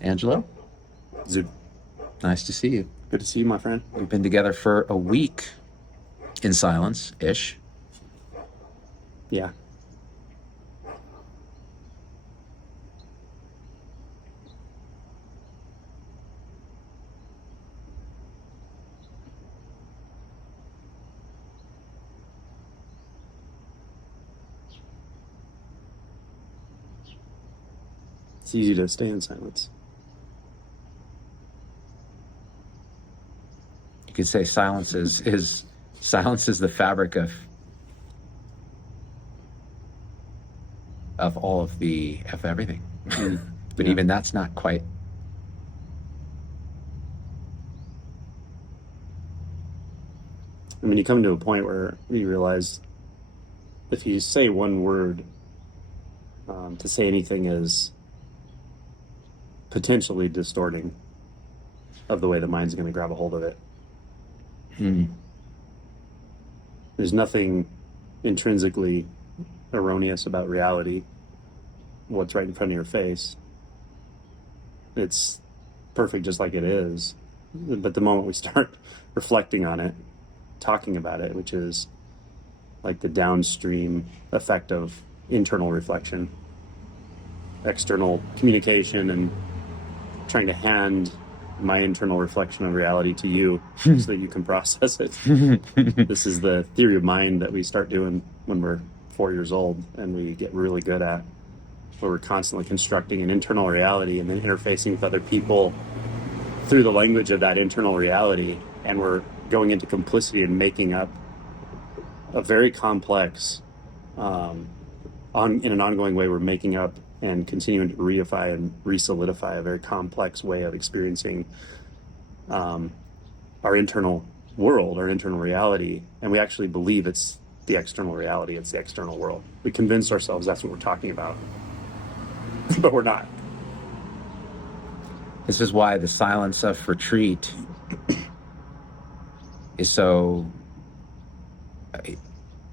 Angelo, Zub. nice to see you. Good to see you, my friend. We've been together for a week in silence-ish. Yeah. It's easy to stay in silence. You could say silence is the fabric of all of everything. But Yeah. even that's not quite. I mean, you come to a point where you realize if you say one word, to say anything is potentially distorting of the way the mind's going to grab a hold of it. There's nothing intrinsically erroneous about reality, what's right in front of your face. It's perfect just like it is. But the moment we start reflecting on it, talking about it, which is like the downstream effect of internal reflection, external communication, and trying to hand my internal reflection of reality to you so that you can process it. This is the theory of mind that we start doing when we're 4 years old, and we get really good at, where we're constantly constructing an internal reality and then interfacing with other people through the language of that internal reality, and we're going into complicity and making up a very complex, in an ongoing way, we're making up and continuing to reify and re-solidify a very complex way of experiencing our internal world, our internal reality, and we actually believe it's the external reality, it's the external world. We convince ourselves that's what we're talking about, but we're not. This is why the silence of retreat is so.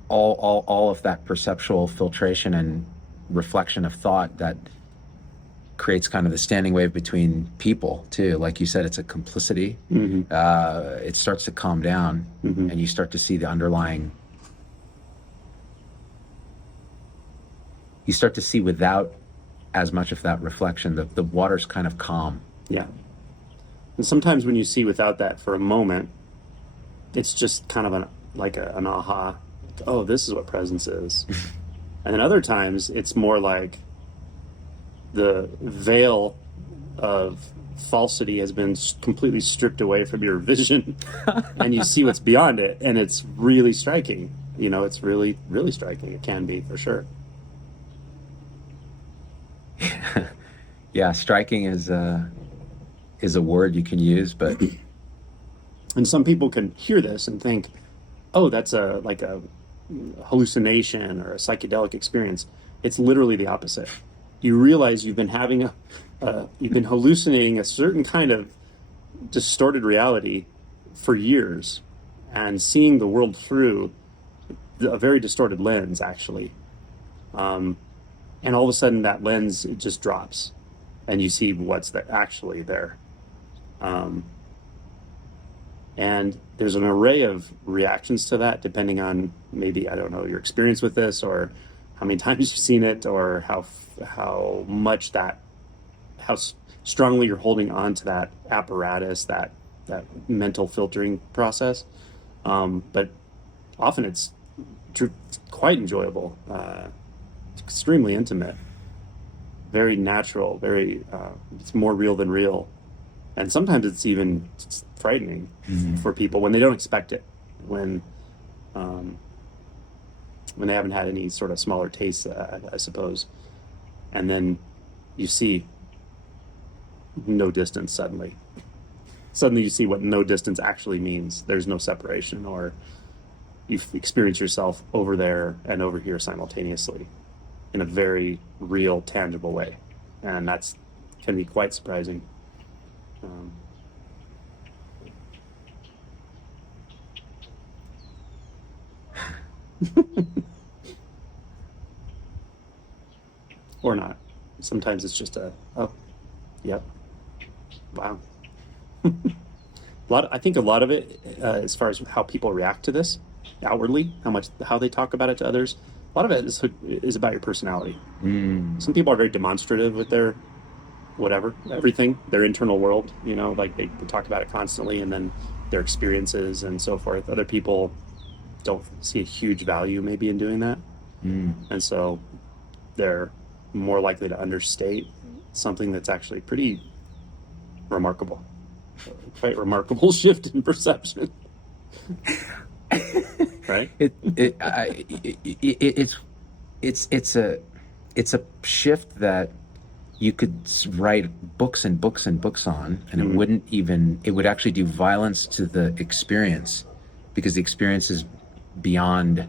All of that perceptual filtration and reflection of thought that creates kind of the standing wave between people too. Like you said, it's a complicity. It starts to calm down, and you start to see the underlying. You start to see without as much of that reflection, the water's kind of calm. Yeah. And sometimes when you see without that for a moment, it's just kind of an aha. Like, oh, this is what presence is. And then other times it's more like the veil of falsity has been completely stripped away from your vision and you see what's beyond it, and it's really striking. It's really, really striking. It can be, for sure. Yeah, striking is a word you can use, but And some people can hear this and think, oh, that's like a hallucination or a psychedelic experience. It's literally the opposite. You realize you've been you've been hallucinating a certain kind of distorted reality for years, and seeing the world through a very distorted lens, actually. And all of a sudden, that lens, it just drops, and you see what's actually there. And there's an array of reactions to that, depending on maybe, I don't know, your experience with this, or how many times you've seen it, or how much how strongly you're holding on to that apparatus, that mental filtering process. But often it's quite enjoyable, extremely intimate, very natural, it's more real than real. And sometimes it's even frightening for people when they don't expect it, when they haven't had any sort of smaller tastes, I suppose. And then you see no distance suddenly. Suddenly you see what no distance actually means. There's no separation, or you experience yourself over there and over here simultaneously in a very real, tangible way. And that's can be quite surprising. Or not. Sometimes it's just oh, yep, Wow. I think a lot of it, as far as how people react to this outwardly, how they talk about it to others, a lot of it is about your personality. Some people are very demonstrative with their everything, their internal world, like they talk about it constantly, and then their experiences and so forth. Other people don't see a huge value maybe in doing that. And so they're more likely to understate something that's actually pretty remarkable. Quite remarkable shift in perception. Right? It's a shift that you could write books and books and books on, and it would actually do violence to the experience, because the experience is beyond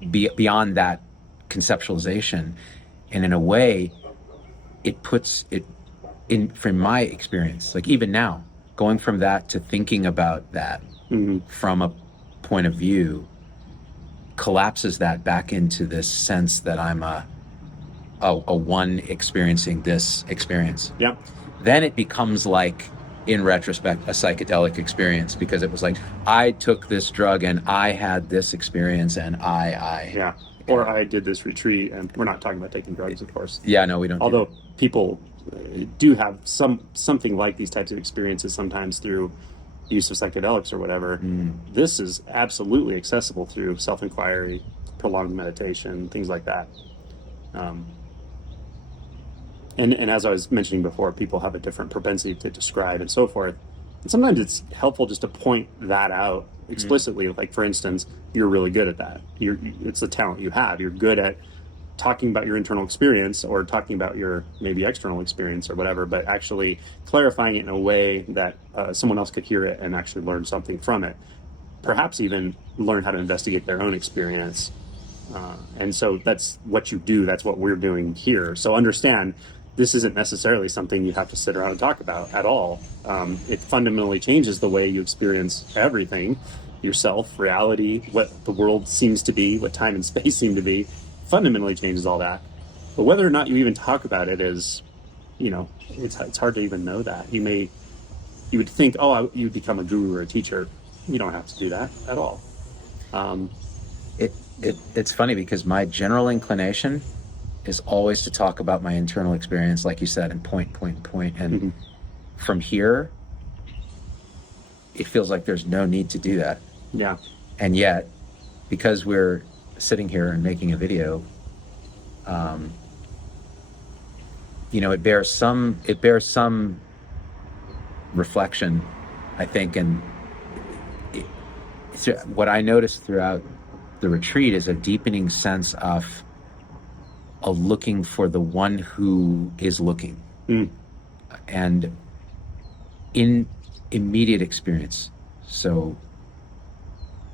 that conceptualization. And in a way, it puts it in, from my experience, like even now, going from that to thinking about that from a point of view collapses that back into this sense that I'm a one experiencing this experience. Yeah. Then it becomes like, in retrospect, a psychedelic experience, because it was like, I took this drug and I had this experience and Yeah. Or I did this retreat, and we're not talking about taking drugs, of course. Yeah, no, we don't. Although people do have something like these types of experiences sometimes through use of psychedelics or whatever. This is absolutely accessible through self-inquiry, prolonged meditation, things like that. And as I was mentioning before, people have a different propensity to describe and so forth. And sometimes it's helpful just to point that out explicitly. Like, for instance, you're really good at that. It's the talent you have. You're good at talking about your internal experience, or talking about your maybe external experience or whatever, but actually clarifying it in a way that someone else could hear it and actually learn something from it. Perhaps even learn how to investigate their own experience. And so that's what you do. That's what we're doing here. So understand, this isn't necessarily something you have to sit around and talk about at all. It fundamentally changes the way you experience everything, yourself, reality, what the world seems to be, what time and space seem to be. Fundamentally changes all that. But whether or not you even talk about it is, it's hard to even know that. You would think, you'd become a guru or a teacher. You don't have to do that at all. It's funny, because my general inclination is always to talk about my internal experience, like you said, and point. And from here, it feels like there's no need to do that. Yeah. And yet, because we're sitting here and making a video, it bears some reflection, I think. And what I noticed throughout the retreat is a deepening sense of a looking for the one who is looking. And in immediate experience. So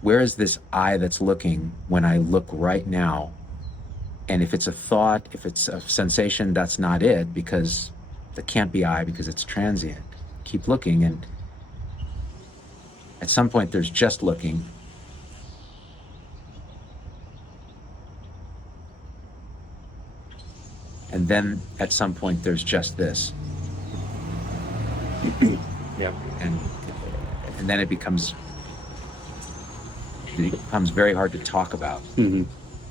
where is this I that's looking when I look right now? And if it's a thought, if it's a sensation, that's not it, because that can't be I, because it's transient. Keep looking, and at some point there's just looking. And then at some point there's just this. Yeah. And then it becomes very hard to talk about.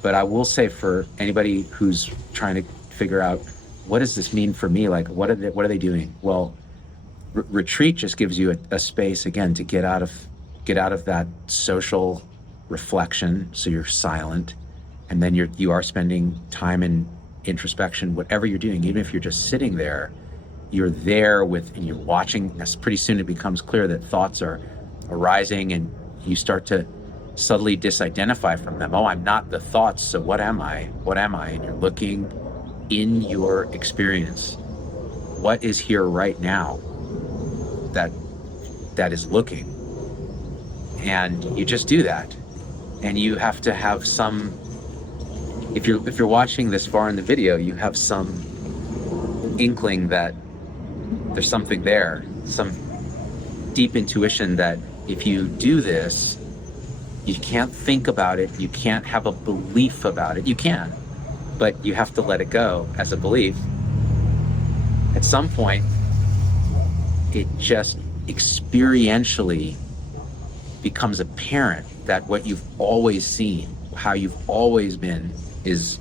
But I will say, for anybody who's trying to figure out, what does this mean for me? Like, what are they doing? Well, retreat just gives you a space, again, to get out of that social reflection. So you're silent, and then you are spending time in introspection. Whatever you're doing, even if you're just sitting there, you're there and you're watching. Pretty soon it becomes clear that thoughts are arising, and you start to subtly disidentify from them. I'm not the thoughts, so what am I? And you're looking in your experience. What is here right now that is looking? And you just do that. And you have to have some, if you're watching this far in the video, you have some inkling that there's something there, some deep intuition that if you do this, you can't think about it, you can't have a belief about it. You can, but you have to let it go as a belief. At some point, it just experientially becomes apparent that what you've always seen, how you've always been, is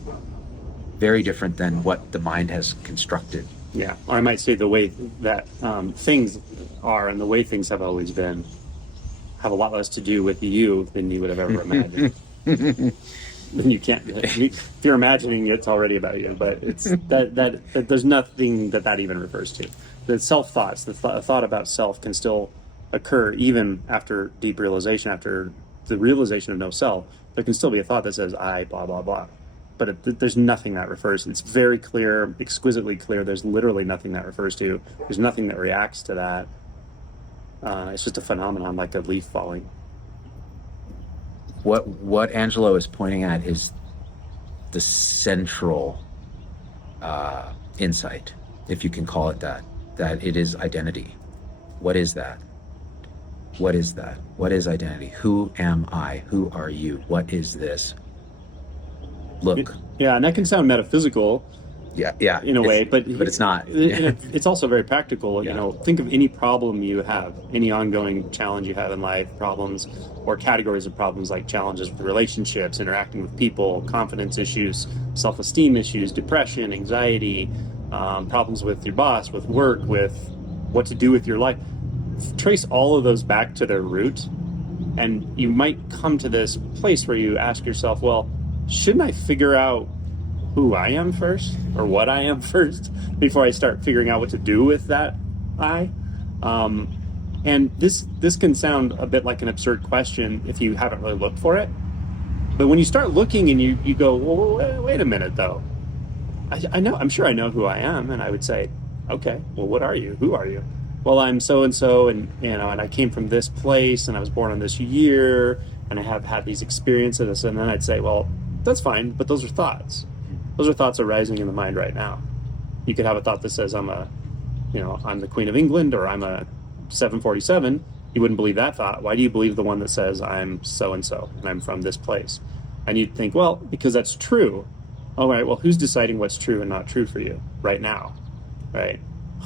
very different than what the mind has constructed. Yeah, or I might say the way that things are and the way things have always been have a lot less to do with you than you would have ever imagined. Then you can't. If you're imagining, it's already about you. But it's that there's nothing that even refers to. The self thoughts, the thought about self can still occur even after deep realization, after the realization of no self. There can still be a thought that says I blah blah blah. But there's nothing that refers. It's very clear, exquisitely clear. There's literally nothing that refers to. There's nothing that reacts to that. It's just a phenomenon, like a leaf falling. What Angelo is pointing at is the central insight, if you can call it that it is identity. What is that? What is that? What is identity? Who am I? Who are you? What is this? Look. Yeah, and that can sound metaphysical. Yeah. In a way, but it's not. It's also very practical. Yeah. You know, think of any problem you have, any ongoing challenge you have in life, problems or categories of problems like challenges with relationships, interacting with people, confidence issues, self-esteem issues, depression, anxiety, problems with your boss, with work, with what to do with your life. Trace all of those back to their root, and you might come to this place where you ask yourself, well, shouldn't I figure out who I am first, or what I am first, before I start figuring out what to do with that I? And this can sound a bit like an absurd question if you haven't really looked for it. But when you start looking and you go, well, wait a minute though. I'm sure I know who I am, and I would say, okay, well, what are you? Who are you? Well, I'm so and so, and and I came from this place, and I was born on this year, and I have had these experiences, and then I'd say, well, that's fine, but those are thoughts. Those are thoughts arising in the mind right now. You could have a thought that says I'm the Queen of England, or I'm a 747. You wouldn't believe that thought. Why do you believe the one that says I'm so and so and I'm from this place? And you'd think, well, because that's true. All right, well, who's deciding what's true and not true for you right now? Right?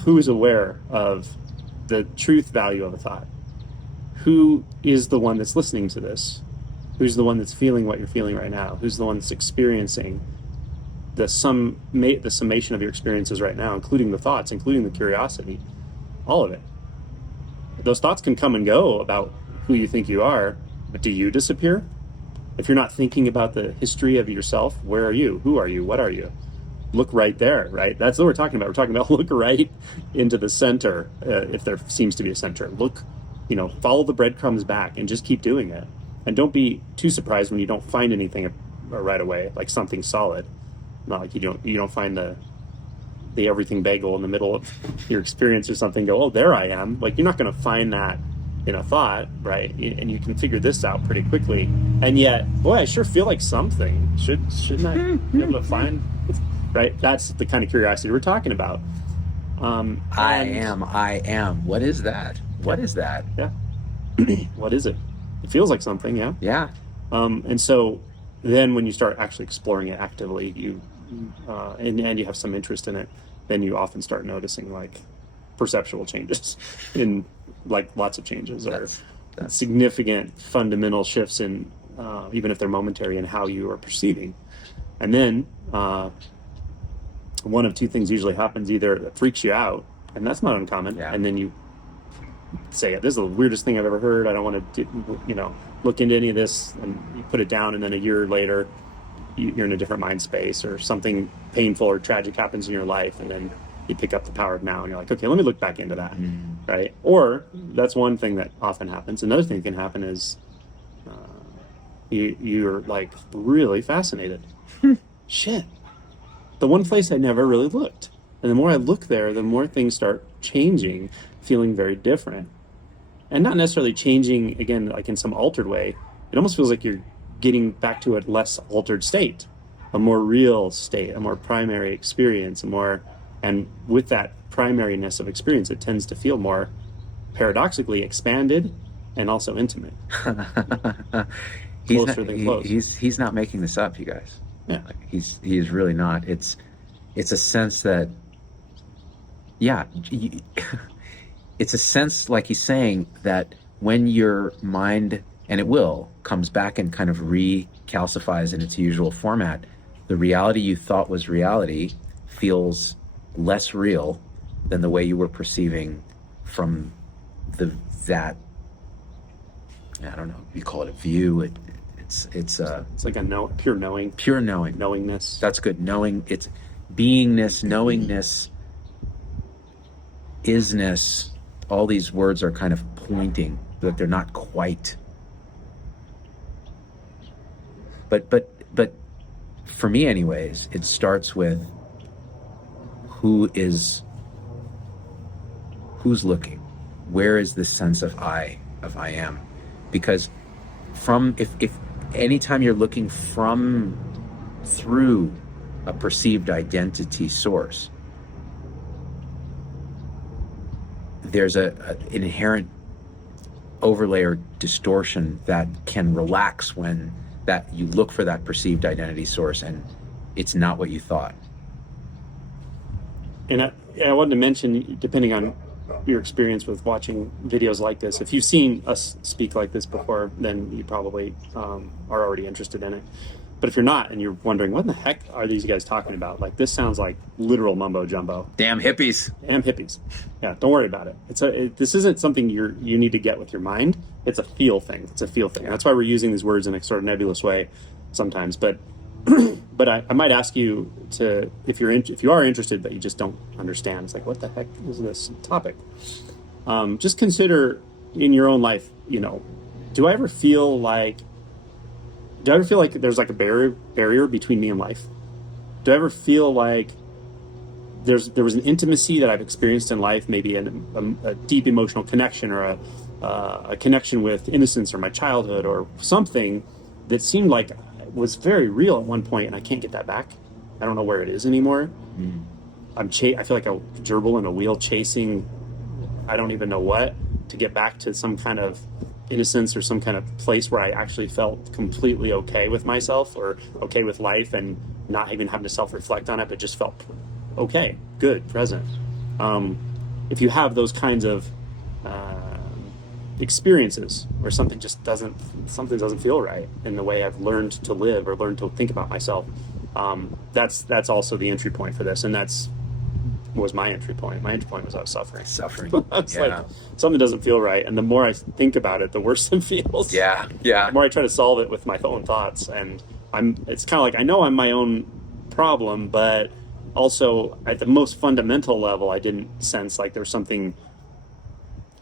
Who is aware of the truth value of a thought? Who is the one that's listening to this? Who's the one that's feeling what you're feeling right now? Who's the one that's experiencing the summation of your experiences right now, including the thoughts, including the curiosity, all of it? Those thoughts can come and go about who you think you are, but do you disappear? If you're not thinking about the history of yourself, where are you? Who are you? What are you? Look right there, right? That's what we're talking about. We're talking about look right into the center, if there seems to be a center. Look, follow the breadcrumbs back and just keep doing it. And don't be too surprised when you don't find anything right away, like something solid. Not like you don't find the everything bagel in the middle of your experience or something. Go, oh, there I am. Like, you're not going to find that in a thought, right? And you can figure this out pretty quickly. And yet, boy, I sure feel like something. Shouldn't I be able to find? Right? That's the kind of curiosity we're talking about. I am. What is that? What is that? Yeah. What is it? It feels like something, yeah. Yeah. And so then when you start actually exploring it actively, and you have some interest in it, then you often start noticing like perceptual changes in like lots of changes, or that's significant fundamental shifts in, even if they're momentary, in how you are perceiving. And then one of two things usually happens: either it freaks you out, and that's not uncommon, and then you say, this is the weirdest thing I've ever heard, I don't want to look into any of this, and you put it down, and then a year later you're in a different mind space, or something painful or tragic happens in your life, and then you pick up the Power of Now and you're like, okay, let me look back into that. Right? Or that's one thing that often happens. Another thing that can happen is you're like really fascinated. Shit, the one place I never really looked, and the more I look there, the more things start changing, feeling very different. And not necessarily changing, again, like in some altered way. It almost feels like you're getting back to a less altered state, a more real state, a more primary experience, and with that primariness of experience, it tends to feel more paradoxically expanded and also intimate. Closer than close. He's not making this up, you guys. Yeah. Like, he's really not. It's a sense that, yeah, it's a sense, like he's saying, that when your mind, and it will, comes back and kind of recalcifies in its usual format, the reality you thought was reality feels less real than the way you were perceiving from that, I don't know, you call it a view. It's like a pure knowing, pure knowing. knowingness. That's good. Knowing, it's beingness, knowingness, isness. All these words are kind of pointing that they're not quite. But for me, anyways, it starts with who's looking. Where is this sense of I am? Because if anytime you're looking through a perceived identity source, there's an inherent overlay or distortion that can relax when that you look for that perceived identity source and it's not what you thought. And I wanted to mention, depending on your experience with watching videos like this, if you've seen us speak like this before, then you probably are already interested in it. But if you're not, and you're wondering, what in the heck are these guys talking about? Like, this sounds like literal mumbo jumbo. Damn hippies. Damn hippies. Yeah, don't worry about it. This isn't something you need to get with your mind. It's a feel thing. It's a feel thing. That's why we're using these words in a sort of nebulous way sometimes. But but I might ask you to, if you are interested but you just don't understand, it's like, what the heck is this topic? Just consider in your own life, do I ever feel like there's like a barrier between me and life? Do I ever feel like there was an intimacy that I've experienced in life, maybe a deep emotional connection, or a connection with innocence or my childhood or something that seemed like was very real at one point, and I can't get that back. I don't know where it is anymore. I feel like a gerbil in a wheel chasing I don't even know what to get back to some kind of innocence or some kind of place where I actually felt completely okay with myself or okay with life, and not even having to self-reflect on it, but just felt okay, good, present. If you have those kinds of experiences where something doesn't feel right in the way I've learned to live or learned to think about myself, that's also the entry point for this, and was my entry point. My entry point was I was suffering. It's like something doesn't feel right, and the more I think about it, the worse it feels. The more I try to solve it with my own thoughts, and it's kind of like I know I'm my own problem, but also at the most fundamental level, I didn't sense like there was something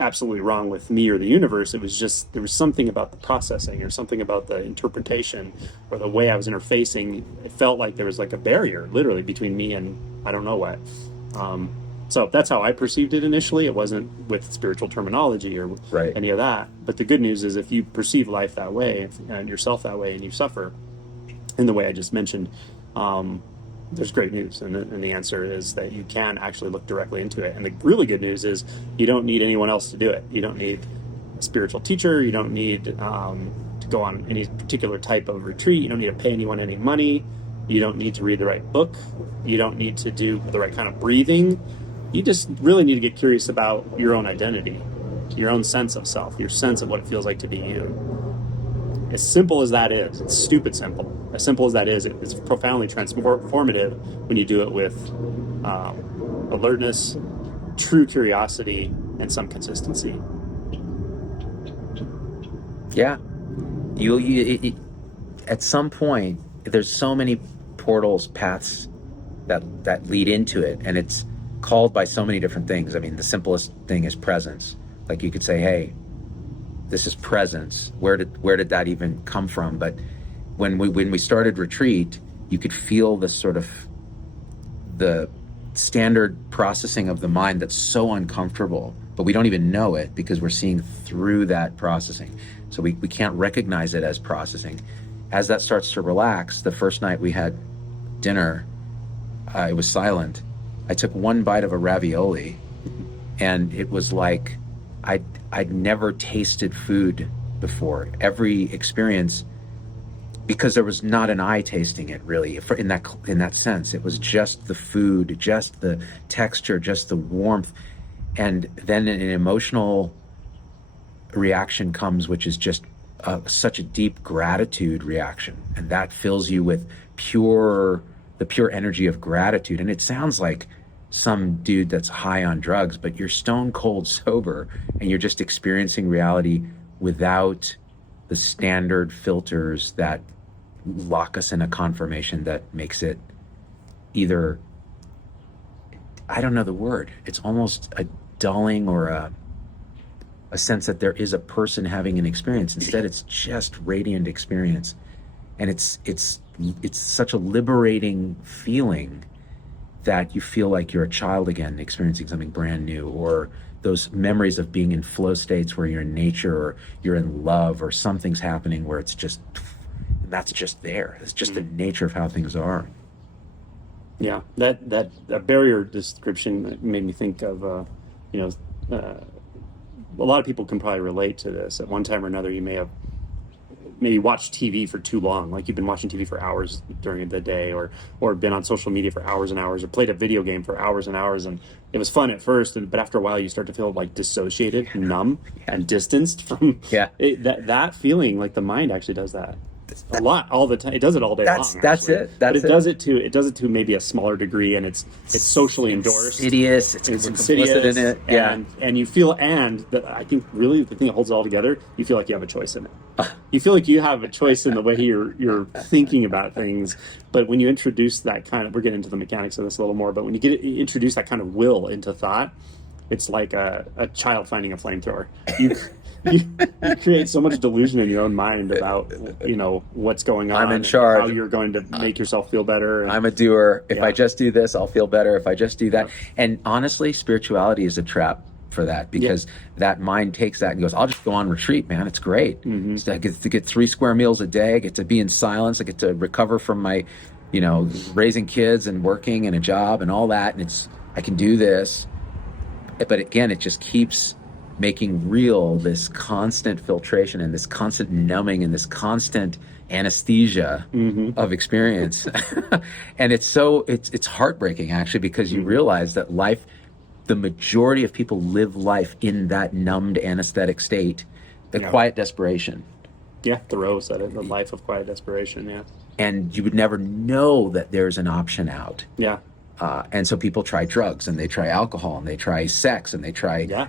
absolutely wrong with me or the universe. It was just there was something about the processing or something about the interpretation or the way I was interfacing. It felt like there was like a barrier literally between me and I don't know what. So that's how I perceived it initially. It wasn't with spiritual terminology or any of that. But the good news is if you perceive life that way and yourself that way and you suffer in the way I just mentioned, there's great news. And the answer is that you can actually look directly into it. And the really good news is you don't need anyone else to do it. You don't need a spiritual teacher. You don't need to go on any particular type of retreat. You don't need to pay anyone any money. You don't need to read the right book. You don't need to do the right kind of breathing. You just really need to get curious about your own identity, your own sense of self, your sense of what it feels like to be you. As simple as that is, it's stupid simple. As simple as that is, it's profoundly transformative when you do it with alertness, true curiosity, and some consistency. Yeah. You at some point, there's so many portals, paths that lead into it, and it's called by so many different things. I mean, the simplest thing is presence. Like you could say, hey, this is presence. Where did that even come from? But when we started retreat, you could feel the sort of the standard processing of the mind that's so uncomfortable, but we don't even know it because we're seeing through that processing. So we can't recognize it as processing. As that starts to relax, the first night we had dinner, it was silent. I took one bite of a ravioli, and it was like I'd never tasted food before. Every experience, because there was not an eye tasting it really in that sense. It was just the food, just the texture, just the warmth, And then an emotional reaction comes, which is just such a deep gratitude reaction, and that fills you with the pure energy of gratitude. And it sounds like some dude that's high on drugs, but you're stone cold sober, and you're just experiencing reality without the standard filters that lock us in a confirmation that makes it either, I don't know the word, it's almost a dulling or a sense that there is a person having an experience. Instead, it's just radiant experience. And it's such a liberating feeling that you feel like you're a child again, experiencing something brand new, or those memories of being in flow states where you're in nature or you're in love or something's happening where it's just, that's just there. It's just the nature of how things are. Yeah, that barrier description made me think of, a lot of people can probably relate to this. At one time or another, you may have maybe watched TV for too long, like you've been watching TV for hours during the day, or been on social media for hours and hours, or played a video game for hours and hours, and it was fun at first, but after a while you start to feel like dissociated, numb, and distanced from it, that feeling. Like the mind actually does that a lot, all the time. It does it all day long. That's it. But it does it to maybe a smaller degree, and it's socially endorsed. Insidious. It's insidious in it. Yeah. And you feel, and I think really the thing that holds it all together, you feel like you have a choice in it. You feel like you have a choice in the way you're thinking about things. But when you introduce that kind of, we're getting into the mechanics of this a little more, but when you introduce that kind of will into thought, it's like a child finding a flamethrower. You create so much delusion in your own mind about what's going on. I'm in charge. How you're going to make yourself feel better. I'm a doer. If I just do this, I'll feel better. If I just do that, and honestly, spirituality is a trap for that, because that mind takes that and goes, "I'll just go on retreat, man. It's great. So I get to get 3 square meals a day. I get to be in silence. I get to recover from my, raising kids and working and a job and all that. And I can do this." But again, it just keeps making real this constant filtration and this constant numbing and this constant anesthesia of experience. And it's heartbreaking, actually, because you realize that life, the majority of people live life in that numbed anesthetic state, the quiet desperation. Yeah, Thoreau said it, the life of quiet desperation, yeah. And you would never know that there's an option out. Yeah. And so people try drugs, and they try alcohol, and they try sex, and they try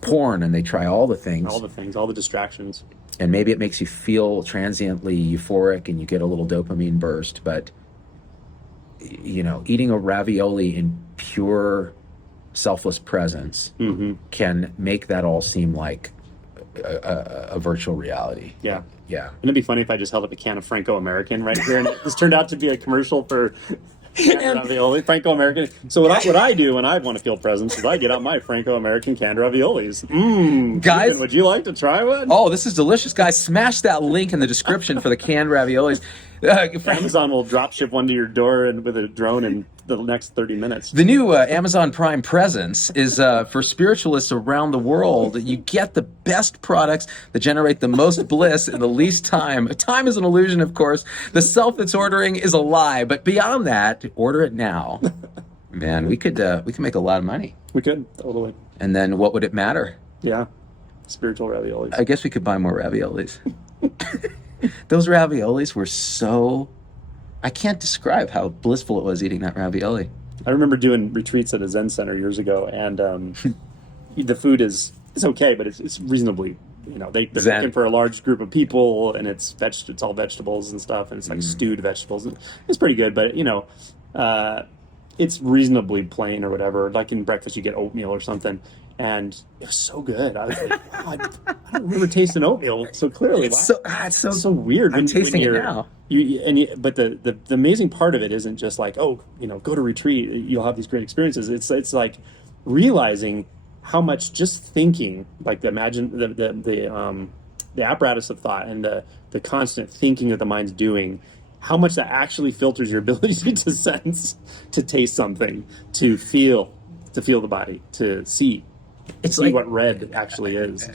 porn, and they try all the things. All the distractions. And maybe it makes you feel transiently euphoric, and you get a little dopamine burst. But, eating a ravioli in pure, selfless presence can make that all seem like a virtual reality. Yeah. Yeah. Wouldn't it be funny if I just held up a can of Franco-American right here, and this turned out to be a commercial for ravioli, Franco-American. So what I do when I want to feel presence is I get out my Franco-American canned raviolis. Guys, Zubin, would you like to try one? Oh, this is delicious, guys. Smash that link in the description for the canned raviolis. Amazon will drop ship one to your door and with a drone in the next 30 minutes. The new Amazon Prime Presence is for spiritualists around the world. You get the best products that generate the most bliss in the least time. Time is an illusion, of course. The self that's ordering is a lie. But beyond that, order it now. Man, we could make a lot of money. We could, totally. And then what would it matter? Yeah, spiritual raviolis. I guess we could buy more raviolis. Those raviolis were so... I can't describe how blissful it was eating that ravioli. I remember doing retreats at a Zen center years ago, and the food is okay, but it's reasonably, they're looking for a large group of people, and it's all vegetables and stuff, and it's like stewed vegetables. And it's pretty good, but it's reasonably plain or whatever. Like in breakfast, you get oatmeal or something. And it was so good. I was like, I don't remember tasting oatmeal so clearly. It's so weird. I'm tasting it now. But the amazing part of it isn't just like, go to retreat, you'll have these great experiences. It's like realizing how much just thinking, like the apparatus of thought and the constant thinking that the mind's doing, how much that actually filters your ability to sense, to taste something, to feel the body, to see. It's like what red actually is.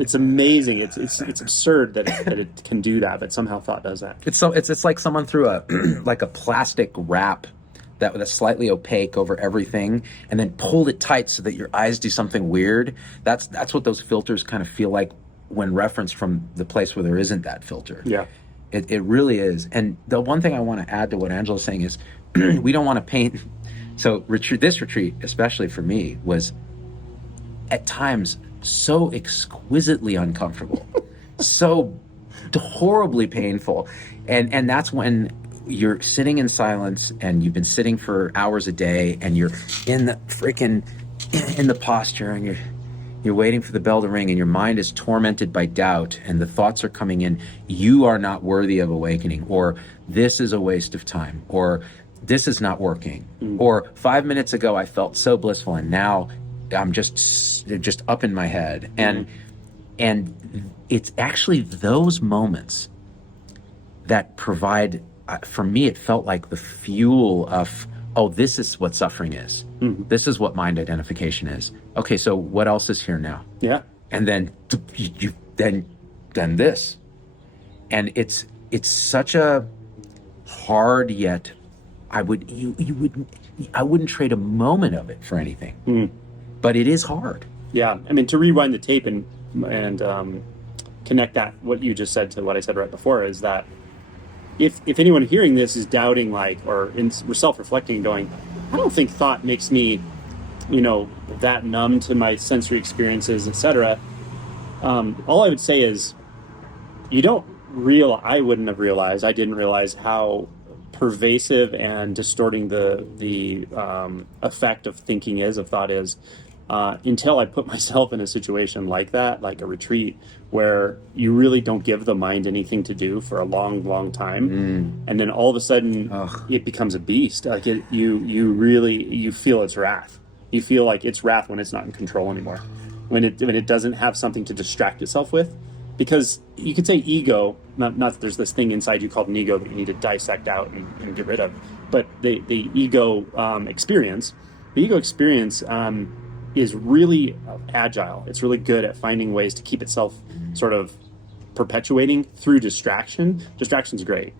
It's amazing. It's absurd that it can do that, but somehow thought does that. It's like someone threw a like a plastic wrap that's slightly opaque over everything, and then pulled it tight so that your eyes do something weird. That's what those filters kind of feel like when referenced from the place where there isn't that filter. Yeah. It really is. And the one thing I want to add to what Angelo's saying is we don't want to paint. So this retreat, especially for me, was at times so exquisitely uncomfortable, so horribly painful. And that's when you're sitting in silence and you've been sitting for hours a day and you're in the posture and you're waiting for the bell to ring and your mind is tormented by doubt and the thoughts are coming in, you are not worthy of awakening, or this is a waste of time, or this is not working, or 5 minutes ago I felt so blissful and now I'm just up in my head. And it's actually those moments that provide, for me, it felt like the fuel of, oh, this is what suffering is. This is what mind identification is. Okay, so what else is here now? Yeah. And then then this. And it's such a hard, yet I wouldn't trade a moment of it for anything. But it is hard. Yeah. I mean, to rewind the tape and connect that, what you just said, to what I said right before, is that if anyone hearing this is doubting, like, or self-reflecting, going, I don't think thought makes me, that numb to my sensory experiences, etc. All I would say is, I wouldn't have realized, I didn't realize how pervasive and distorting the effect of thinking is, of thought is, until I put myself in a situation like that, like a retreat, where you really don't give the mind anything to do for a long, long time, and then all of a sudden it becomes a beast. Like you feel its wrath. You feel like it's wrath when it's not in control anymore, when it doesn't have something to distract itself with. Because you could say ego, not that there's this thing inside you called an ego that you need to dissect out and get rid of, but the ego experience, is really agile. It's really good at finding ways to keep itself sort of perpetuating through distraction. Distraction's great.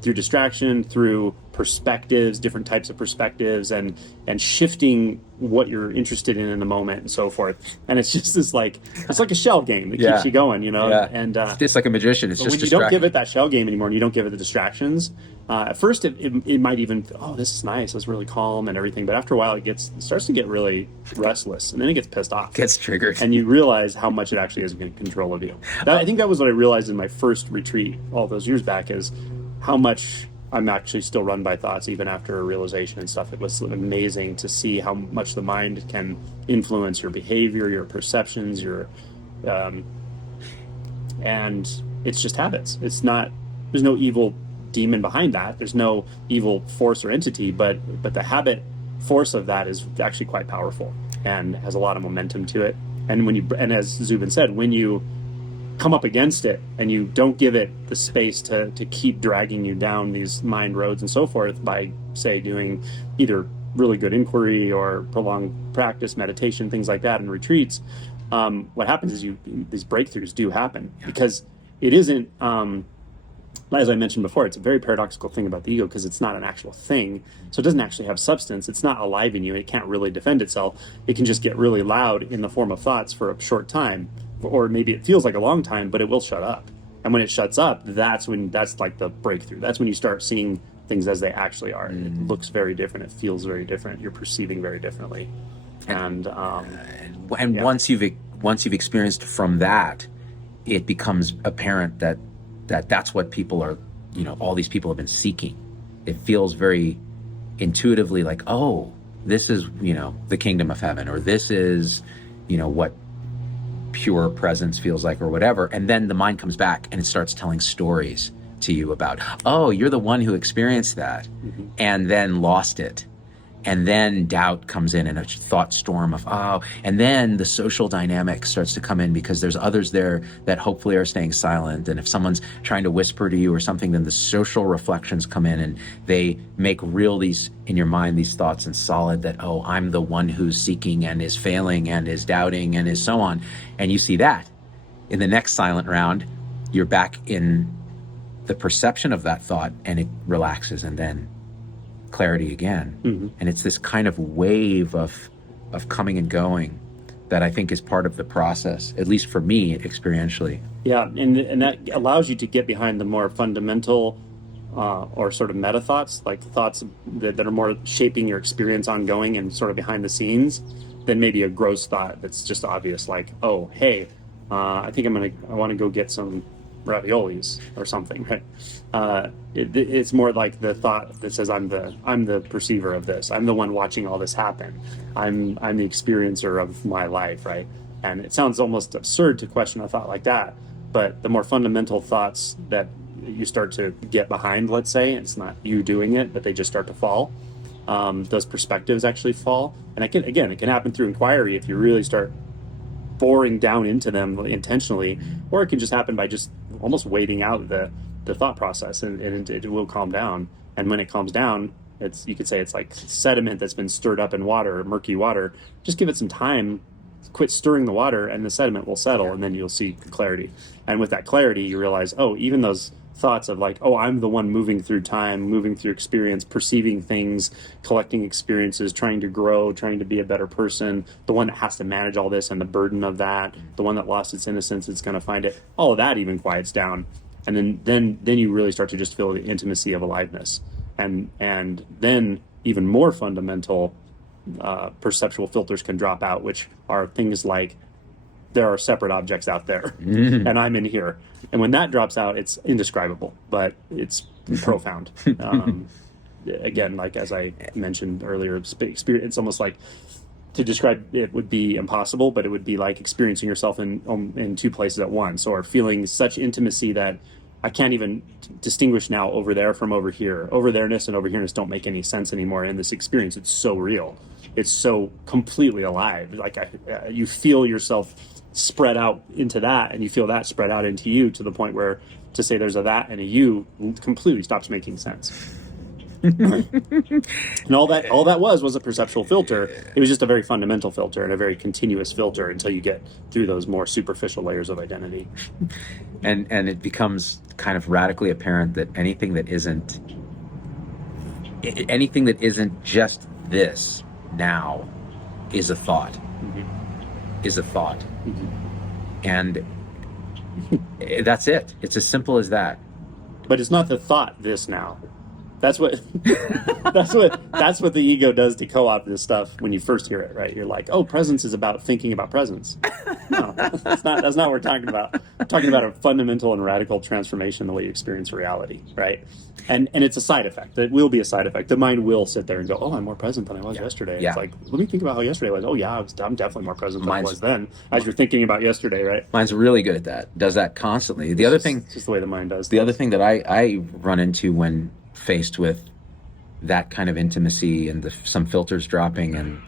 Through distraction, through perspectives, different types of perspectives, and shifting what you're interested in the moment and so forth. And it's just this it's like a shell game that keeps you going, Yeah. And it's like a magician. It's but just when you don't give it that shell game anymore, and you don't give it the distractions, at first it might even, oh, this is nice, it's really calm and everything. But after a while, it starts to get really restless, and then it gets pissed off, gets triggered, and you realize how much it actually is in control of you. I think that was what I realized in my first retreat all those years back, is how much I'm actually still run by thoughts even after a realization and stuff. It was amazing to see how much the mind can influence your behavior, your perceptions, and it's just habits. There's no evil demon behind that. There's no evil force or entity, but the habit force of that is actually quite powerful and has a lot of momentum to it. And as Zubin said, when you come up against it and you don't give it the space to keep dragging you down these mind roads and so forth by, say, doing either really good inquiry or prolonged practice, meditation, things like that in retreats, what happens is these breakthroughs do happen, because it isn't, as I mentioned before, it's a very paradoxical thing about the ego, because it's not an actual thing. So it doesn't actually have substance. It's not alive in you. It can't really defend itself. It can just get really loud in the form of thoughts for a short time. Or maybe it feels like a long time, but it will shut up. And when it shuts up, that's like the breakthrough. That's when you start seeing things as they actually are. It looks very different. It feels very different. You're perceiving very differently. And once you've experienced from that, it becomes apparent that that's what people are, all these people have been seeking. It feels very intuitively like, oh, this is, the kingdom of heaven, or this is, what pure presence feels like, or whatever. And then the mind comes back and it starts telling stories to you about, oh, you're the one who experienced that, and then lost it. And then doubt comes in, and a thought storm of, oh, and then the social dynamic starts to come in, because there's others there that hopefully are staying silent. And if someone's trying to whisper to you or something, then the social reflections come in, and they make real these, in your mind, these thoughts, and solid that, oh, I'm the one who's seeking and is failing and is doubting and is so on. And you see that. In the next silent round, you're back in the perception of that thought, and it relaxes, and then clarity again. And it's this kind of wave of coming and going that I think is part of the process, at least for me, experientially. Yeah, and that allows you to get behind the more fundamental or sort of meta thoughts, like thoughts that are more shaping your experience ongoing and sort of behind the scenes, than maybe a gross thought that's just obvious, like, oh, hey, I think I want to go get some raviolis or something, right? It's more like the thought that says, I'm the perceiver of this. I'm the one watching all this happen. I'm the experiencer of my life, right? And it sounds almost absurd to question a thought like that, but the more fundamental thoughts that you start to get behind, let's say, it's not you doing it, but they just start to fall. Those perspectives actually fall, and it can happen through inquiry if you really start boring down into them intentionally, or it can just happen by just almost waiting out the thought process, and it will calm down. And when it calms down, you could say it's like sediment that's been stirred up in water, murky water. Just give it some time, quit stirring the water, and the sediment will settle, and then you'll see clarity. And with that clarity, you realize, oh, even those thoughts of like, oh, I'm the one moving through time, moving through experience, perceiving things, collecting experiences, trying to grow, trying to be a better person, the one that has to manage all this and the burden of that, the one that lost its innocence, it's going to find it. All of that even quiets down. And then you really start to just feel the intimacy of aliveness. And then even more fundamental perceptual filters can drop out, which are things like, there are separate objects out there, and I'm in here. And when that drops out, it's indescribable, but it's profound. Again, like as I mentioned earlier, experience, it's almost like, to describe it would be impossible, but it would be like experiencing yourself in two places at once, or feeling such intimacy that I can't even distinguish now over there from over here. Over there-ness and over here-ness don't make any sense anymore in this experience. It's so real. It's so completely alive. Like you feel yourself spread out into that, and you feel that spread out into you, to the point where to say there's a that and a you completely stops making sense. And all that was a perceptual filter. It was just a very fundamental filter and a very continuous filter until you get through those more superficial layers of identity. And it becomes kind of radically apparent that anything that isn't just this now is a thought. Is a thought. And that's it. It's as simple as that. But it's not the thought this now. That's what the ego does to co-opt this stuff when you first hear it, right? You're like, oh, presence is about thinking about presence. No, that's not what we're talking about. We're talking about a fundamental and radical transformation in the way you experience reality, right? And it's a side effect. It will be a side effect. The mind will sit there and go, oh, I'm more present than I was yesterday. Yeah. It's like, let me think about how yesterday was. Oh, yeah, I'm definitely more present than I was then, as you're thinking about yesterday, right? Mine's really good at that. Does that constantly. The other thing, it's just the way the mind does. The other thing that I run into when faced with that kind of intimacy and some filters dropping and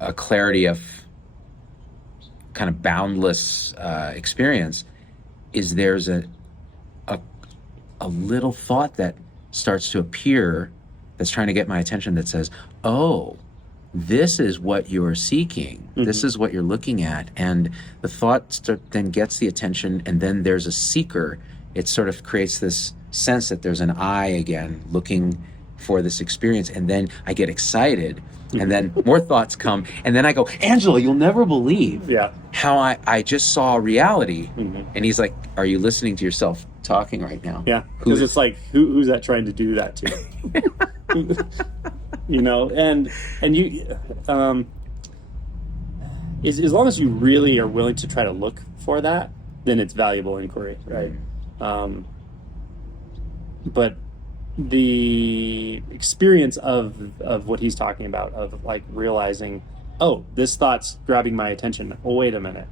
a clarity of kind of boundless experience, is there's a little thought that starts to appear that's trying to get my attention, that says, oh, this is what you're seeking. This is what you're looking at. And the thought then gets the attention, and then there's a seeker. It sort of creates this sense that there's an I again looking for this experience, and then I get excited, and then more thoughts come, and then I go, Angelo, you'll never believe how I just saw reality. And he's like, are you listening to yourself talking right now? Yeah, because it's like, who's that trying to do that to? You know, and you as long as you really are willing to try to look for that, then it's valuable inquiry, right? But the experience of what he's talking about, of like realizing, oh, this thought's grabbing my attention. Oh, wait a minute.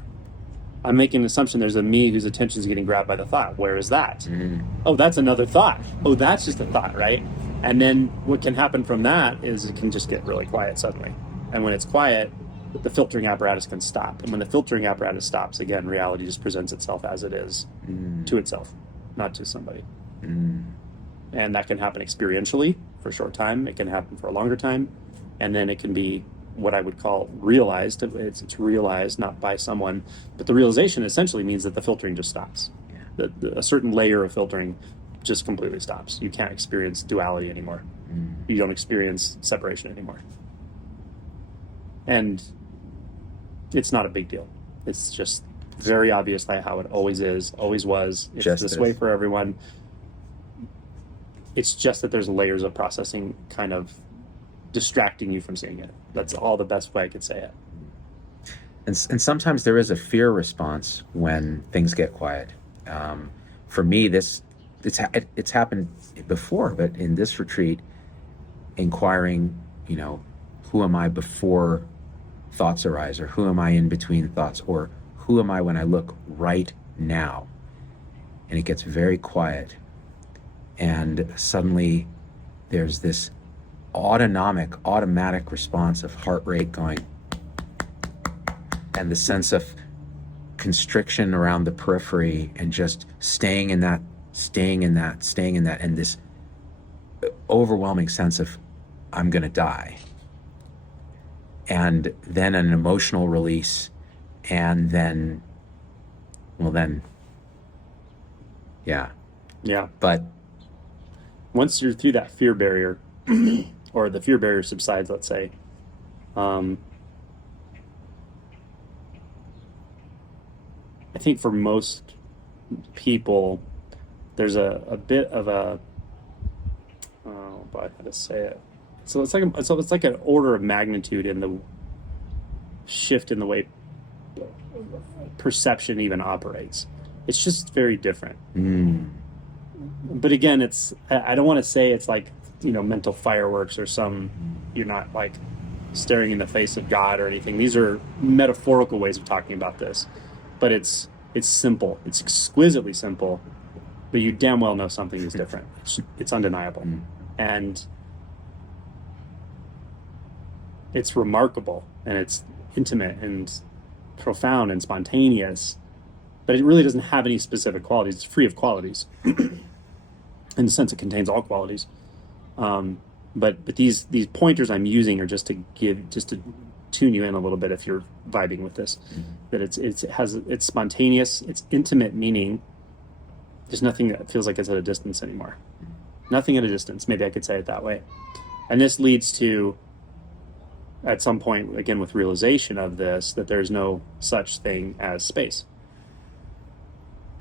I'm making an assumption there's a me whose attention is getting grabbed by the thought. Where is that? Oh, that's another thought. Oh, that's just a thought, right? And then what can happen from that is it can just get really quiet suddenly. And when it's quiet, the filtering apparatus can stop. And when the filtering apparatus stops, again, reality just presents itself as it is to itself, not to somebody. And that can happen experientially for a short time. It can happen for a longer time. And then it can be what I would call realized. It's realized not by someone, but the realization essentially means that the filtering just stops. A certain layer of filtering just completely stops. You can't experience duality anymore. You don't experience separation anymore. And it's not a big deal. It's just very obvious like how it always is, always was. It's Just this is. way for everyone. It's just that there's layers of processing kind of distracting you from seeing it. That's all the best way I could say it. And sometimes there is a fear response when things get quiet. For me, it's happened before, but in this retreat, inquiring, who am I before thoughts arise, or who am I in between thoughts, or who am I when I look right now? And it gets very quiet, and suddenly there's this automatic response of heart rate going, and the sense of constriction around the periphery, and just staying in that, and this overwhelming sense of I'm going to die. And then an emotional release, and then, yeah. Yeah. But once you're through that fear barrier, or the fear barrier subsides, let's say, I think for most people, there's a bit of a, oh, but how to say it. So it's like an order of magnitude in the shift in the way perception even operates. It's just very different. But again, I don't want to say it's like, mental fireworks or you're not like staring in the face of God or anything. These are metaphorical ways of talking about this. But it's simple. It's exquisitely simple. But you damn well know something is different. It's undeniable. And it's remarkable, and it's intimate and profound and spontaneous, but it really doesn't have any specific qualities. It's free of qualities in the sense it contains all qualities. But these pointers I'm using are just to tune you in a little bit if you're vibing with this. That it's spontaneous, it's intimate, meaning there's nothing that feels like it's at a distance anymore. Nothing at a distance, maybe I could say it that way. And this leads to, at some point, again, with realization of this, that there's no such thing as space.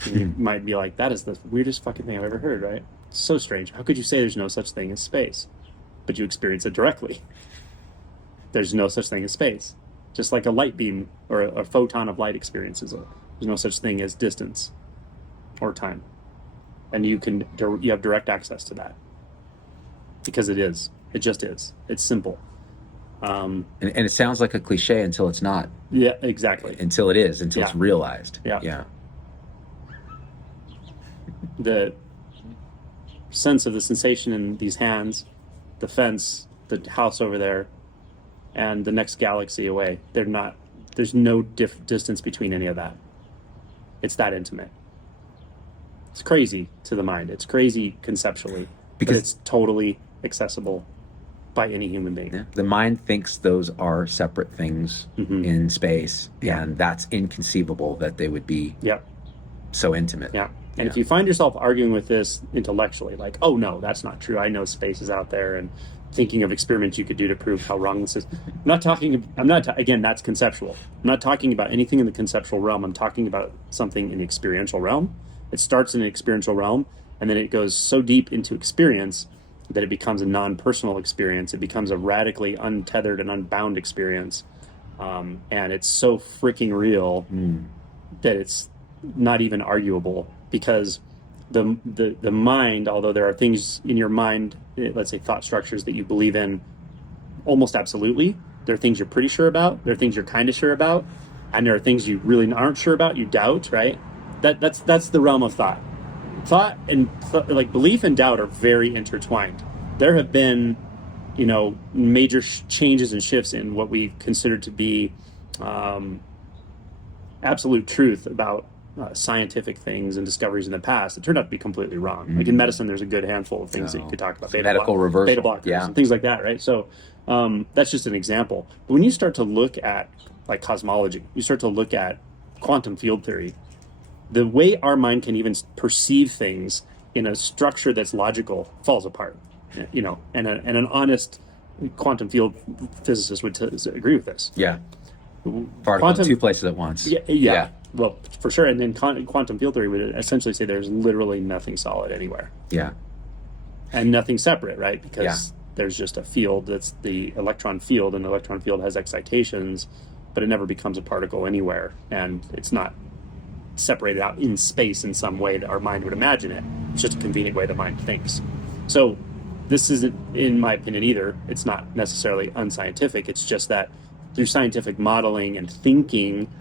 You might be like, that is the weirdest fucking thing I've ever heard, right? It's so strange. How could you say there's no such thing as space? But you experience it directly. There's no such thing as space. Just like a light beam or a photon of light experiences it. There's no such thing as distance or time. And you have direct access to that. Because it is. It just is. It's simple. And it sounds like a cliche until it's not. Yeah, exactly. Until it is, until it's realized. Yeah. The sense of the sensation in these hands, the fence, the house over there, and the next galaxy away, there's no distance between any of that. It's that intimate. It's crazy to the mind. It's crazy conceptually, because it's totally accessible by any human being. The mind thinks those are separate things in space, and that's inconceivable that they would be so intimate. Yeah. And if you find yourself arguing with this intellectually, like, oh no, that's not true, I know space is out there, and thinking of experiments you could do to prove how wrong this is. Again, that's conceptual. I'm not talking about anything in the conceptual realm. I'm talking about something in the experiential realm. It starts in the experiential realm, and then it goes so deep into experience that it becomes a non-personal experience. It becomes a radically untethered and unbound experience. And it's so freaking real that it's not even arguable, because the mind, although there are things in your mind, let's say thought structures that you believe in almost absolutely, there are things you're pretty sure about, there are things you're kind of sure about, and there are things you really aren't sure about, you doubt, right? That's the realm of thought. Thought and like belief and doubt are very intertwined. There have been, major changes and shifts in what we consider to be absolute truth about scientific things and discoveries in the past. It turned out to be completely wrong. Like in medicine, there's a good handful of things that you could talk about. Medical reversal. Beta blockers and things like that, right? So that's just an example. But when you start to look at like cosmology, you start to look at quantum field theory, the way our mind can even perceive things in a structure that's logical falls apart, you know, and an honest quantum field physicist would agree with this. Yeah. Particle in two places at once. Yeah. Well, for sure. And then quantum field theory would essentially say there's literally nothing solid anywhere. Yeah. And nothing separate, right? Because there's just a field that's the electron field, and the electron field has excitations, but it never becomes a particle anywhere. And it's not separated out in space in some way that our mind would imagine it. It's just a convenient way the mind thinks. So this isn't, in my opinion, either. It's not necessarily unscientific. It's just that through scientific modeling and thinking,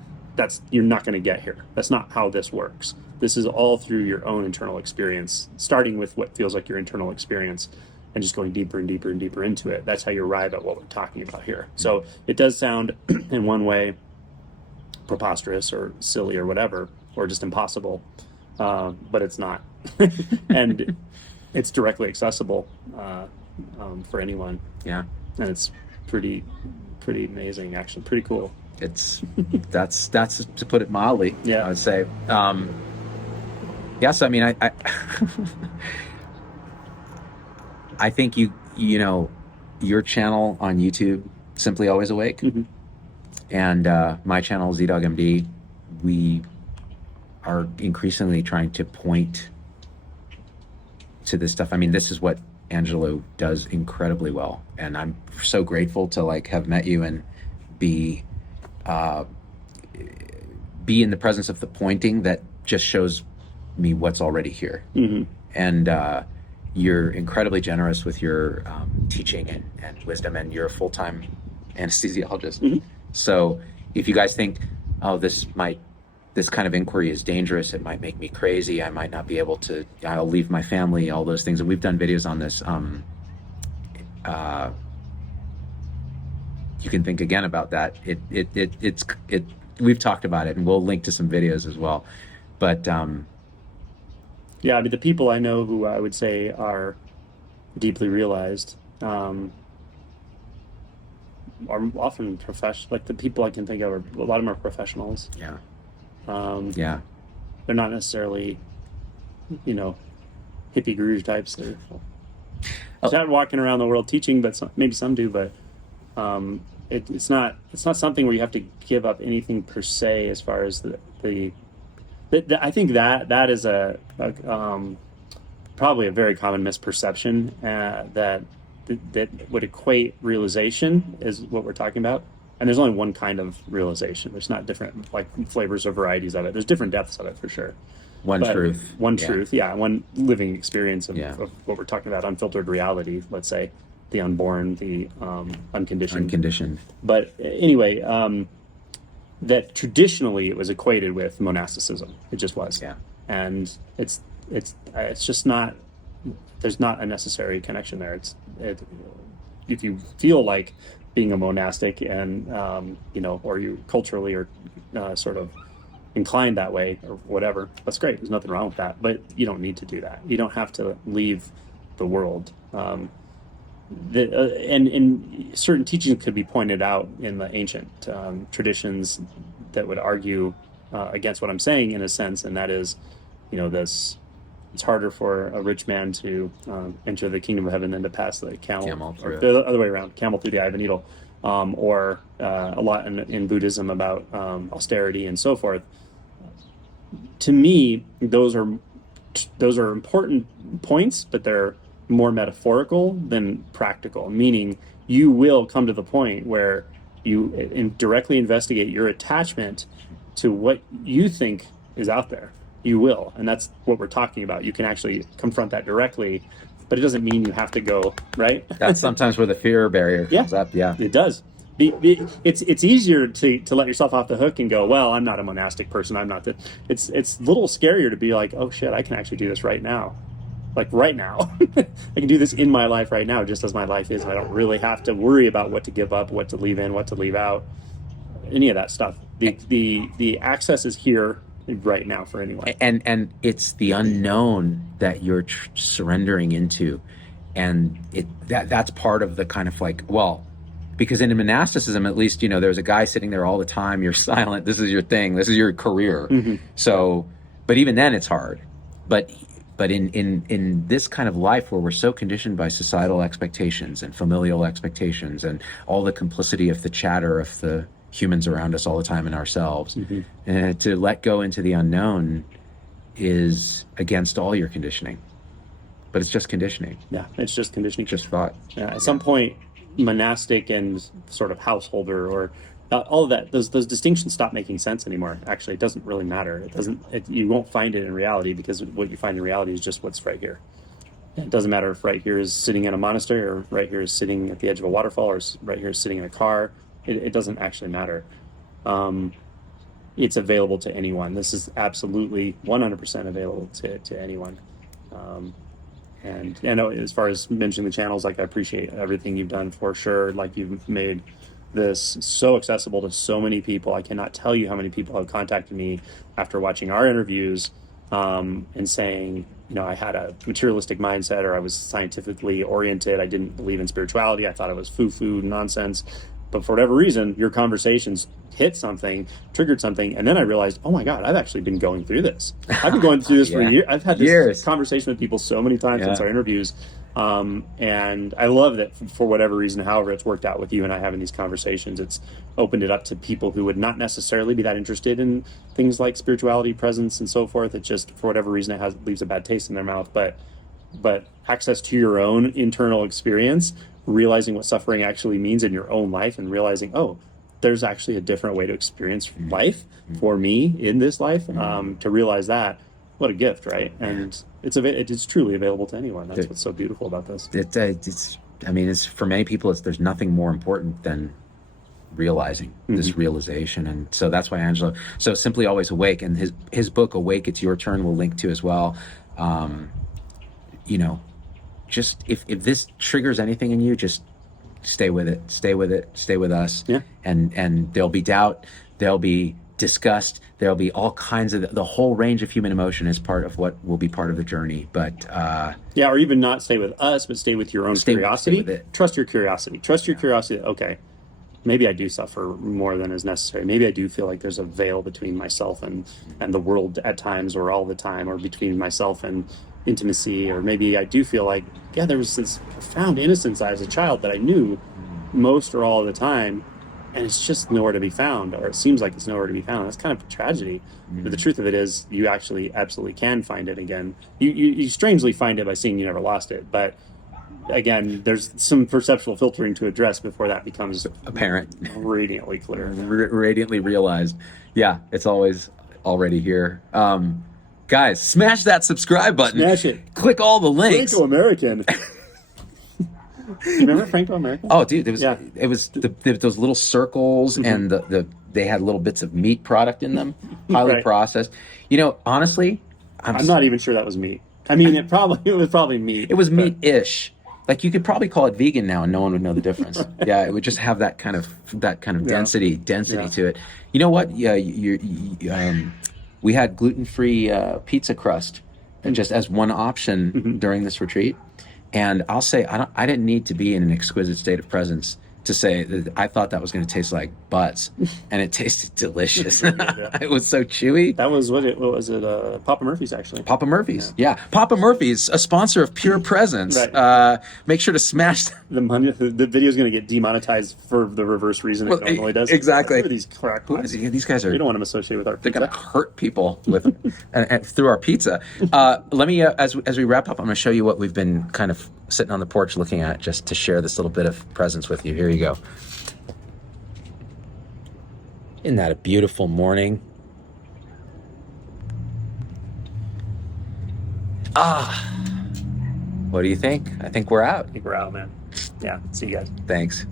you're not going to get here. That's not how this works. This is all through your own internal experience, starting with what feels like your internal experience and just going deeper and deeper and deeper into it. That's how you arrive at what we're talking about here. So it does sound in one way preposterous or silly or whatever, or just impossible, but it's not. And it's directly accessible for anyone. Yeah. And it's pretty amazing, actually. Pretty cool. That's to put it mildly. Yeah. I would say. Yes, I mean, I I think you know, your channel on YouTube, Simply Always Awake, and my channel, ZDoggMD, we are increasingly trying to point to this stuff. I mean, this is what Angelo does incredibly well, and I'm so grateful to like have met you and be in the presence of the pointing that just shows me what's already here. And you're incredibly generous with your teaching and wisdom, and you're a full-time anesthesiologist. So if you guys think, oh, this kind of inquiry is dangerous, it might make me crazy, I might not be able to, I'll leave my family, all those things, and we've done videos on this. You can think again about that. We've talked about it, and we'll link to some videos as well. But yeah, I mean, the people I know who I would say are deeply realized are often professional. Like the people I can think of, a lot of them are professionals. Yeah. They're not necessarily, you know, hippie guru types. They're not walking around the world teaching, but maybe some do. But it's not something where you have to give up anything per se as far as I think that is probably a very common misperception that would equate realization is what we're talking about. And there's only one kind of realization. There's not different like flavors or varieties of it. There's different depths of it for sure. One truth, one living experience of what we're talking about, unfiltered reality. Let's say the unborn, the unconditioned. But anyway. That traditionally it was equated with monasticism. It just was. Yeah. And it's just not, there's not a necessary connection there. If you feel like being a monastic and, you know, or you culturally or sort of inclined that way or whatever, that's great. There's nothing wrong with that, but you don't need to do that. You don't have to leave the world. And certain teachings could be pointed out in the ancient traditions that would argue against what I'm saying in a sense, and that is, you know, it's harder for a rich man to enter the kingdom of heaven than to pass the camel through or the other way around, camel through the eye of a needle, or a lot in Buddhism about austerity and so forth. To me, those are important points, but they're more metaphorical than practical, meaning you will come to the point where you directly investigate your attachment to what you think is out there. You will, and that's what we're talking about. You can actually confront that directly, but it doesn't mean you have to go, right? That's sometimes where the fear barrier comes up. Yeah, it does. It's easier to let yourself off the hook and go, well, I'm not a monastic person. I'm not that. It's a little scarier to be like, oh shit, I can actually do this right now. Like right now, I can do this in my life right now, just as my life is. I don't really have to worry about what to give up, what to leave in, what to leave out, any of that stuff. The access is here right now for anyone. And it's the unknown that you're surrendering into, and that's part of the kind of like, well, because in monasticism, at least, you know, there's a guy sitting there all the time. You're silent. This is your thing. This is your career. So, but even then, it's hard. But But in this kind of life where we're so conditioned by societal expectations and familial expectations and all the complicity of the chatter of the humans around us all the time and ourselves, to let go into the unknown is against all your conditioning. But it's just conditioning. Yeah, it's just conditioning. Just thought. Yeah, at some point, monastic and sort of householder or all of that, those distinctions stop making sense anymore. Actually, it doesn't really matter. You won't find it in reality, because what you find in reality is just what's right here. It doesn't matter if right here is sitting in a monastery, or right here is sitting at the edge of a waterfall, or right here is sitting in a car. It doesn't actually matter. It's available to anyone. This is absolutely 100% available to anyone. And I know, as far as mentioning the channels, like, I appreciate everything you've done for sure. Like, you've made this so accessible to so many people. I cannot tell you how many people have contacted me after watching our interviews, and saying, I had a materialistic mindset, or I was scientifically oriented. I didn't believe in spirituality. I thought it was foo-foo nonsense. But for whatever reason, your conversations hit something, triggered something, and then I realized, oh my God, I've actually been going through this. I've been going through this for years. I've had this conversation with people so many times since our interviews, and I love that for whatever reason, however it's worked out with you and I having these conversations, it's opened it up to people who would not necessarily be that interested in things like spirituality, presence, and so forth. It just, for whatever reason, it leaves a bad taste in their mouth. But access to your own internal experience, realizing what suffering actually means in your own life, and realizing, oh, there's actually a different way to experience life for me in this life. To realize that, what a gift, right? And it's truly available to anyone. That's what's so beautiful about this. It's for many people, there's nothing more important than realizing this realization. And so that's why Angelo, so Simply Always Awake, and his book Awake, It's Your Turn, we'll link to as well. Just if this triggers anything in you, just stay with it, stay with us. Yeah. And there'll be doubt, there'll be disgust, there'll be all kinds of, the whole range of human emotion is part of what will be part of the journey. But or even not stay with us, but stay with your own curiosity. Stay with it. Trust your curiosity. Trust your curiosity. Okay, maybe I do suffer more than is necessary. Maybe I do feel like there's a veil between myself and the world at times, or all the time, or between myself and intimacy. Or maybe I do feel like, there was this profound innocence as a child that I knew most or all of the time, and it's just nowhere to be found, or it seems like it's nowhere to be found. That's kind of a tragedy. But the truth of it is, you actually absolutely can find it again. You strangely find it by seeing you never lost it. But again, there's some perceptual filtering to address before that becomes apparent, radiantly clear, radiantly realized. Yeah, it's always already here. Guys, smash that subscribe button. Smash it. Click all the links. Franco-American. Remember Franco-American? Oh, dude, it was those little circles, and they had little bits of meat product in them, highly processed. Honestly, I'm not even sure that was meat. I mean, it was probably meat. It was meat-ish. Like, you could probably call it vegan now, and no one would know the difference. Yeah, it would just have that kind of density to it. You know what? Yeah, we had gluten-free pizza crust, just as one option during this retreat. And I'll say, I didn't need to be in an exquisite state of presence to say that I thought that was going to taste like butts, and it tasted delicious. It was so chewy. That was what was it? Papa Murphy's, actually. Papa Murphy's, yeah. Papa Murphy's, a sponsor of Pure Presence. Right. Make sure to smash the money. The video is going to get demonetized for the reverse reason it normally does. Exactly. These crackpots. These guys are. We don't want them associated with our pizza. They're going to hurt people with and through our pizza. Let me, as we wrap up, I'm going to show you what we've been kind of sitting on the porch looking at, just to share this little bit of presence with you. Here you go. Isn't that a beautiful morning? What do you think? I think we're out. I think we're out, man. Yeah, see you guys. Thanks.